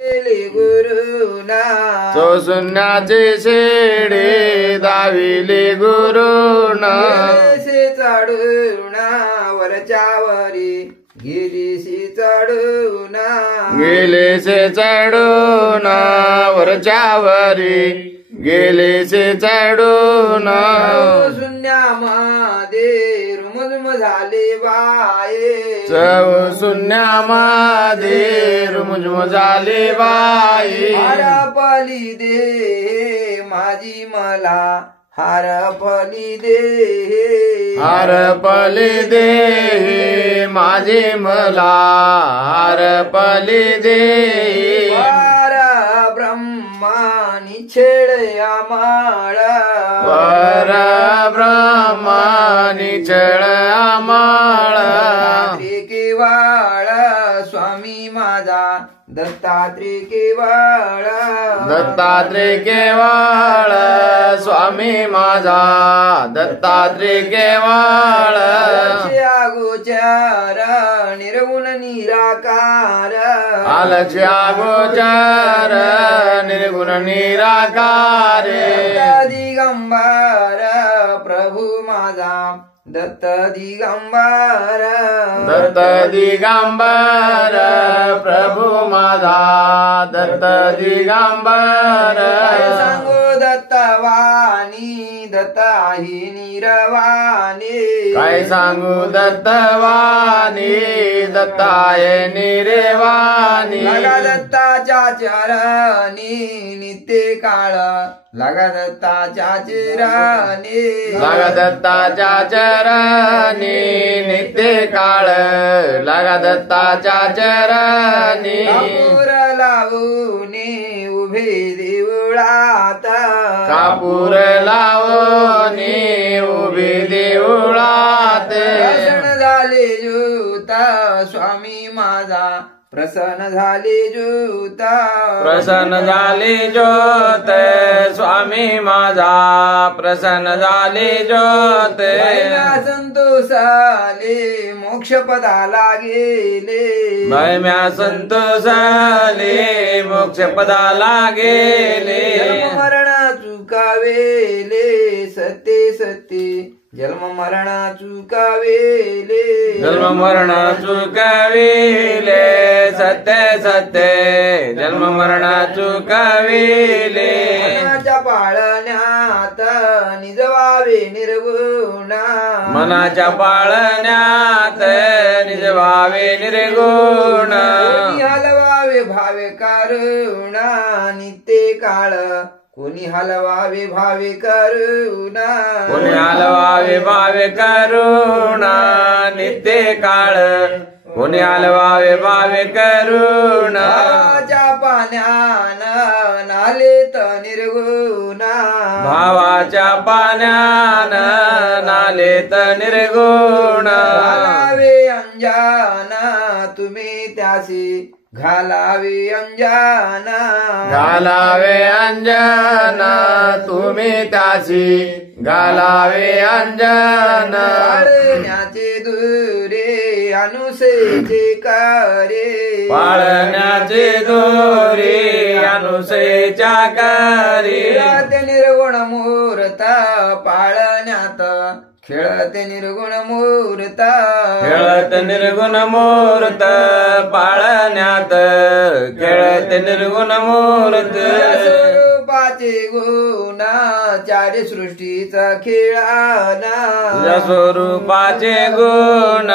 गुरुना चौसुन्याचे शेडे दाविले गुरुना से चढुना वरच्यावरी गिरीशी चढुना गेलेसे चढूना वरच्यावरी गेलेसे चढूना शून्यामध्ये रुमझुम झाले बाये चव शून्यामध्ये रुमझुम झाले बाई हरपली दे माझी मला हरपली दे हरपले दे माझे मला हरपले दे ब्रह्मानी छेड आम्हाला वर ब्रह्मानी छळ आम्हाला केवाळ स्वामी माझा दत्तात्रय केवाळ दत्तात्रय केवाळ स्वामी माझा दत्तात्रय केवाळ गोचार निर्गुण निराकार अलक्ष्या गोचार निर्गुण निराकार दिगंबर प्रभू माझा दत्त दिगंबर दत्त दिगंबर प्रभू माझा दत्त दिगंबर सांगो दत्तवाणी दत्त आहे निरवाणी काय सांगू दत्तवाणी दत्ताय निरेवाणी लगा दत्ताच्या चरणी नित्य काळ लगा दत्ताच्या चरणी लगा दत्ताच्या चरणी नित्य काळ लगा दत्ताच्या चरणी कापूर लावून उभे देवळात कापूर लावून उभे देवळात प्रसन्न झाले ज्योत स्वामी माझा प्रसन्न झाले ज्योत प्रसन्न झाले ज्योत स्वामी माझा प्रसन्न झाले ज्योत संतोषाले मोक्ष पदाला गेले भयम्या संतोषाले मोक्ष पदाला गेले मरण चुकावेले सत्य सत्य जन्म मरण चुकावेले जन्म मरण चुकाविले सत्य सत्य जन्म मरण चुकाविले मनाच्या पाळण्यात निजवावे निर्गुणा मनाच्या पाळण्यात निजवावे निर्गुण हलवावे भावे करुणा नित्य काळ कोणी हलवावे भावे करुणा कोणी हलवावे भावे करुणा नित्य काळ कोणी हलवावे भावे करुणा भावाच्या पाण्यान नालेत निर्गुणा भावाच्या पाण्यान नालेत निर्गुण घालावे अंजान तुम्ही त्यासी घालावे अंजान घालावे अंजना तुम्ही त्याची घालावे अंजन पाळण्याचे दुरे अनुसेचे करे पाळण्याचे दोरे अनुसेच्या करी खेळते निर्गुण मूर्त पाळण्यात खेळते निर्गुण मूर्त खेळत निर्गुण मूर्त पाळण्यात खेळत निर्गुण मूर्त स्वरूपाचे गुण चारी सृष्टीचा खेळाना स्वरूपाचे गुण